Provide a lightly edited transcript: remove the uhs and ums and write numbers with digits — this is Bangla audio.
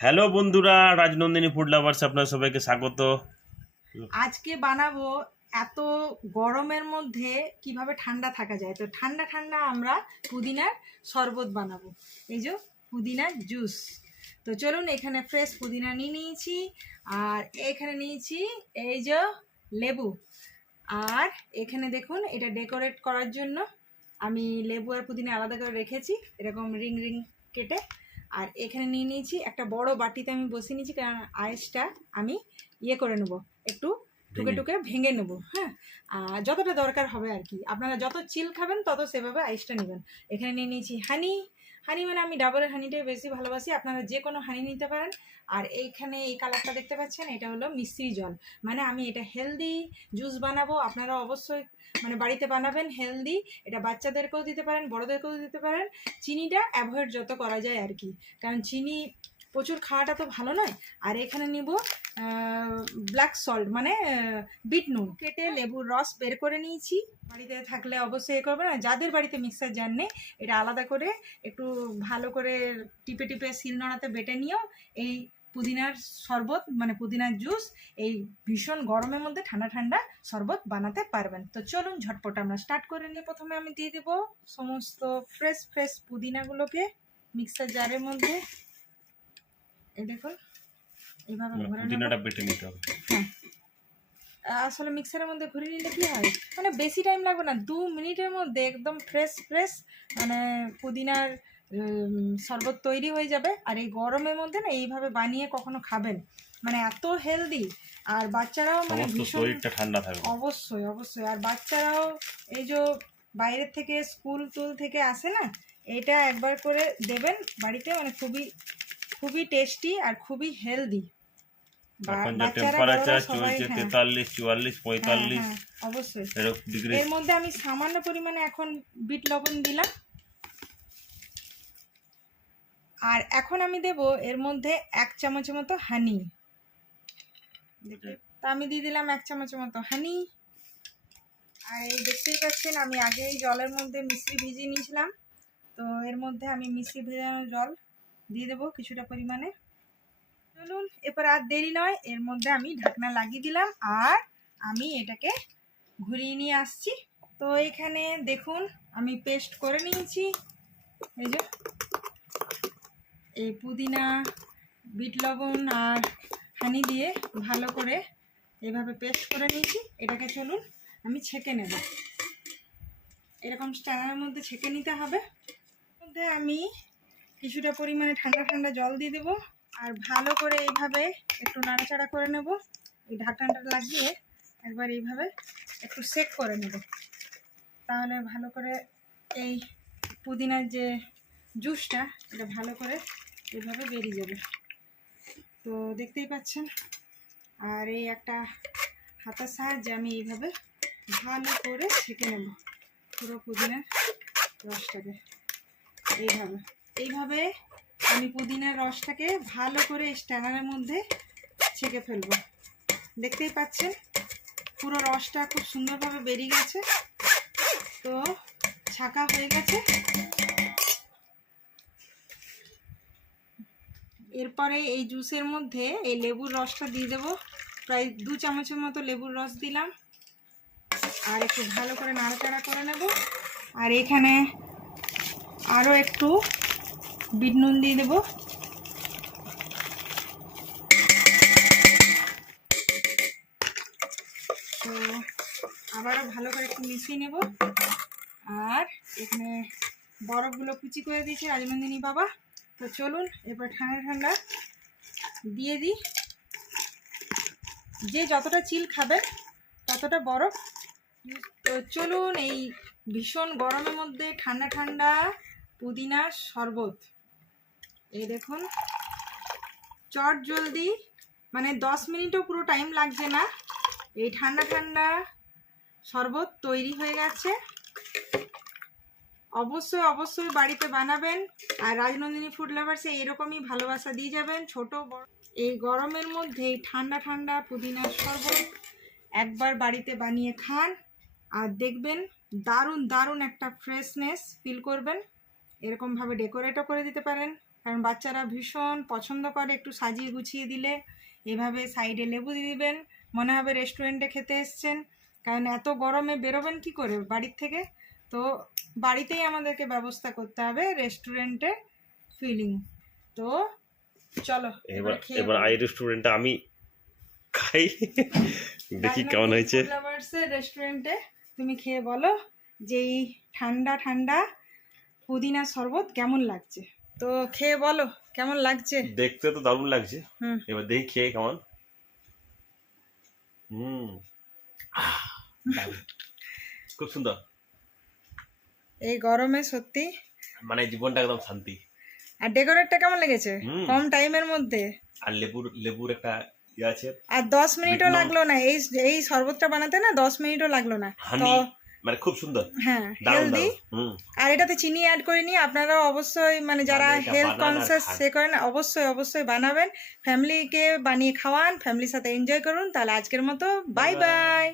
হ্যালো বন্ধুরা, রাজনন্দিনী ফুড লাভার্স আপনার সবাইকে স্বাগত। আজকে বানাবো এত গরমের মধ্যে কিভাবে ঠান্ডা থাকা যায়। তো ঠান্ডা ঠান্ডা আমরা পুদিনার শরবত বানাবো। এই যে পুদিনার জুস। তো চলুন, এখানে ফ্রেশ পুদিনা নিয়েছি, আর এখানে নিয়েছি এই যে লেবু। আর এখানে দেখুন, এটা ডেকোরেট করার জন্য আমি লেবু আর পুদিনা আলাদা করে রেখেছি, এরকম রিং রিং কেটে। আর এখানে নিয়েছি একটা বড় বাটিতে, আমি বসিয়ে নিয়েছি কারণ আইসটা আমি করে নেব, একটু টুকে টুকে ভেঙে নেব। হ্যাঁ, আর যতটা দরকার হবে আর কি, আপনারা যত চিল খাবেন তত সেভাবে আইসটা নেবেন। এখানে নিয়ে নিয়েছি হানি। হানি মানে আমি ডাবরের হানিটাই বেশি ভালোবাসি, আপনারা যে কোনো হানি নিতে পারেন। আর এইখানে এই কালারটা দেখতে পাচ্ছেন, এটা হলো মিশ্রি জল। মানে আমি এটা হেলদি জুস বানাবো, আপনারা অবশ্যই মানে বাড়িতে বানাবেন হেলদি। এটা বাচ্চাদেরকেও দিতে পারেন, বড়োদেরকেও দিতে পারেন। চিনিটা অ্যাভয়েড যত করা যায় আর কি, কারণ চিনি প্রচুর খাওয়াটা তো ভালো নয়। আর এখানে নিব ব্ল্যাক সল্ট, মানে বিট নুন। কেটে লেবুর রস বের করে নিয়েছি। বাড়িতে থাকলে অবশ্যই করবেন, আর যাদের বাড়িতে মিক্সার জার নেই, এটা আলাদা করে একটু ভালো করে টিপে টিপে শিলনোড়াতে বেটে নিয়েও এই পুদিনার শরবত মানে পুদিনার জুস এই ভীষণ গরমের মধ্যে ঠান্ডা ঠান্ডা শরবত বানাতে পারবেন। তো চলুন ঝটপট আমরা স্টার্ট করে নিই। প্রথমে আমি দিয়ে দেবো সমস্ত ফ্রেশ ফ্রেশ পুদিনাগুলোকে মিক্সার জারের মধ্যে। এই দেখুন, এইভাবে ভরে পুদিনাটা বেটে নিতে হবে। হ্যাঁ, আসলে মিক্সারের মধ্যে ঘুরে নিলে কি হয়, মানে বেশি টাইম লাগবে না, 2 মিনিটের মধ্যে একদম ফ্রেশ ফ্রেশ মানে পুদিনার শরবত তৈরি হয়ে যাবে। আর এই গরমের মধ্যে না এইভাবে বানিয়ে কখনো খাবেন, মানে এত হেলদি। আর বাচ্চারাও মানে ভীষণ শরীরটা ঠান্ডা থাকবে। অবশ্যই অবশ্যই। আর বাচ্চারাও এই যে বাইরের থেকে স্কুল টুল থেকে আসে না, এটা একবার করে দেবেন বাড়িতে, মানে খুবই খুবই টেস্টি আর খুবই হেলদি। এখন যে টেম্পারেচার চলছে 43, 44, 45 অবশ্যই এরকম ডিগ্রি। এর মধ্যে আমি সামান্য পরিমাণে এখন বিট লবণ দিলাম। আর এখন আমি দেব এর মধ্যে 1 চামচের মতো হানি। তা আমি দিয়ে দিলাম 1 চামচের মতো হানি। আর এই দেখতেই পাচ্ছেন, আমি আগেই জলের মধ্যে মিশ্রি ভিজিয়ে নিয়েছিলাম, তো এর মধ্যে আমি মিশ্রি ভেজানো জল দিয়ে দেবো কিছুটা পরিমাণে। চলুন, এরপর আর দেরি নয়, এর মধ্যে আমি ঢাকনা লাগিয়ে দিলাম, আর আমি এটাকে ঘুরিয়ে নিয়ে আসছি। তো এখানে দেখুন, আমি পেস্ট করে নিয়েছি। এই যে এই পুদিনা, বিট লবণ আর হানি দিয়ে ভালো করে এইভাবে পেস্ট করে নিয়েছি। এটাকে চলুন আমি ছেঁকে নেব, এরকম স্ট্যান্ডারের মধ্যে ছেঁকে নিতে হবে। মধ্যে আমি কিছুটা পরিমাণে ঠান্ডা ঠান্ডা জল দিয়ে দেবো, আর ভালো করে এইভাবে একটু নাড়াচাড়া করে নেব। এই ঢাকনাটা লাগিয়ে একবার এইভাবে একটু সেক করে নেব, তাহলে ভালো করে এই পুদিনার যে জুসটা এটা ভালো করে এইভাবে বেরিয়ে যাবে। তো দেখতেই পাচ্ছেন। আর এই একটা হাতার সাহায্যে আমি এইভাবে ভালো করে ছেঁকে নেব পুরো পুদিনার রসটাকে। এইভাবে এইভাবে আমি পুদিনার রসটাকে ভালো করে স্ট্যানারের মধ্যে ছেঁকে ফেলবো। দেখতেই পাচ্ছেন পুরো রসটা খুব সুন্দরভাবে বেরিয়ে গেছে। তো ছাঁকা হয়ে গেছে। এরপরে এই জুসের মধ্যে এই লেবুর রসটা দিয়ে দেবো, প্রায় 2 চামচের মতো লেবুর রস দিলাম, আর একটু ভালো করে নাড়াচাড়া করে নেব। আর এখানে আরও একটু বিট নুন দিয়ে দেবো। তো আবারও ভালো করে একটু মিশিয়ে নেব। আর এখানে বরফগুলো কুচি করে দিয়েছে রাজনন্দিনী বাবা। তো চলুন এবার ঠান্ডা ঠান্ডা দিয়ে দিই। যে যতটা চিল খাবেন ততটা বরফ। তো চলুন, এই ভীষণ গরমের মধ্যে ঠান্ডা ঠান্ডা পুদিনার শরবত, এই দেখুন চট জলদি, মানে 10 মিনিটও পুরো টাইম লাগছে না, এই ঠান্ডা ঠান্ডা শরবত তৈরি হয়ে গেছে। অবশ্যই অবশ্যই বাড়িতে বানাবেন, আর রাজনন্দিনী ফুড লাভার্সে এরকমই ভালোবাসা দিয়ে যাবেন ছোট বড়। এই গরমের মধ্যে এই ঠান্ডা ঠান্ডা পুদিনার শরবত একবার বাড়িতে বানিয়ে খান, আর দেখবেন দারুণ দারুণ একটা ফ্রেশনেস ফিল করবেন। এরকমভাবে ডেকোরেটও করে দিতে পারেন কারণ বাচ্চারা ভীষণ পছন্দ করে একটু সাজিয়ে গুছিয়ে দিলে। এভাবে সাইডে লেবু দিয়ে দিবেন, মনে হবে রেস্টুরেন্টে খেতে এসছেন। কারণ এত গরমে বেরোবেন কি করে বাড়ির থেকে, তো বাড়িতেই আমাদেরকে ব্যবস্থা করতে হবে রেস্টুরেন্টে ফিলিং। তো চলো এবার আই রেস্টুরেন্টে আমি খাই, দেখি কেমন হয়েছে। রেস্টুরেন্টে তুমি খেয়ে বলো যে এই ঠান্ডা ঠান্ডা পুদিনা শরবত কেমন লাগছে। তো খেয়ে বলো কেমন লাগছে। দেখতে তো দারুণ লাগছে, এবার দেখি খেয়ে কেমন। খুব সুন্দর। এই গরমে সত্যি মানে জীবনটা একদম শান্তি। আর ডেকোরেটটা কেমন লেগেছে কম টাইমের মধ্যে। আর লেবুর একটা ইয়ে আছে। আর 10 মিনিটও লাগলো না এই শরবতটা বানাতে, না 10 মিনিটও লাগলো না। তো মানে খুব সুন্দর, হ্যাঁ হেলদি। আর এটাতে চিনি অ্যাড করিনি। আপনারা অবশ্যই মানে যারা হেলথ কনসিয়াস সে করেন অবশ্যই অবশ্যই বানাবেন, ফ্যামিলিকে বানিয়ে খাওয়ান, ফ্যামিলির সাথে এনজয় করুন। তাহলে আজকের মতো বাই বাই।